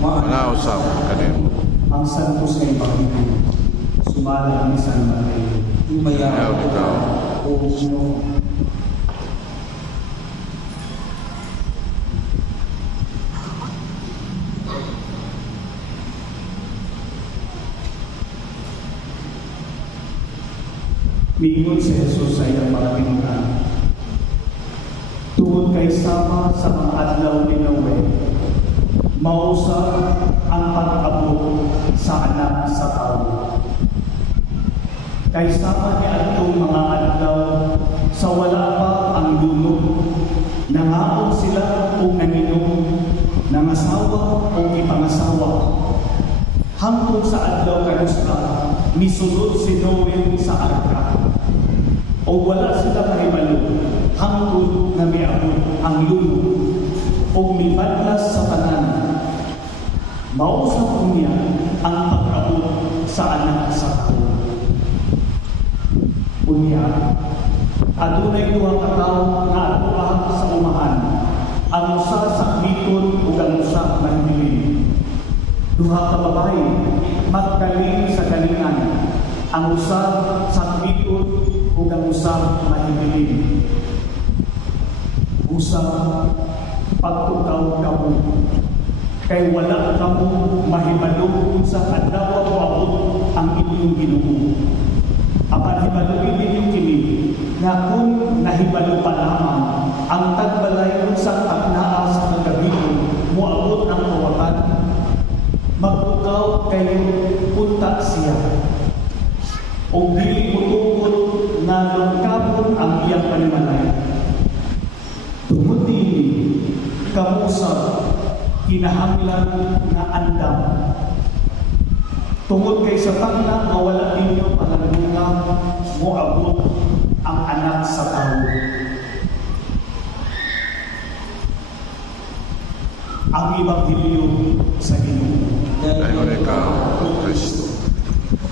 Manausap kanimo. Ang santos ng Ebanghelyo, sumalang ni San Mateo. Tumayaw ikaw. O Ginoo. Miingon si Jesus sa iyang mga pinunan. Tungod kay sama sa mga adlaw ni Noe, mausap ang pag-abot sa anak sa tao. Kay sama ni atong mga adlaw sa wala pa ang luno, nangaon sila o nanginom, nangasawa o ipangasawa. Hangtod sa adlaw kanusta, misulod si Noe sa arka. O wala sila mahibalo, hangtod na miabot ang luno, o mibadlas sa tanan. Mausap niya ang pag-abot sa anak sa tao. Unya, adunay duha ka tawo nga atuahan sa umahan, ang usa sa likod ug ang usa mahibilin. Duha ka babae magkaling sa kalingan, ang usa sa likod ug ang usa mahibilin. Usa pagtukaw kamo, kay wala kamo mahibalo sa adlaw maabot ang inyong Ginoo. Apan hibaluin ninyo kini nga kung nahibalo pa lamang ang tagbalay sa aknaa sa kagabigon moabot ang kawatan, magtukaw kayo punta siya. O dili mutugot na lungkapon ang iyang panimalay. Tungod dinhi kamusa kinahanglan nga andam. Tungod kay sa tangna nga wala ninyo pangalunga moabot ang anak sa tao. Ang Ebanghelyo sa Ginoo. Dayon ikaw, Kristo.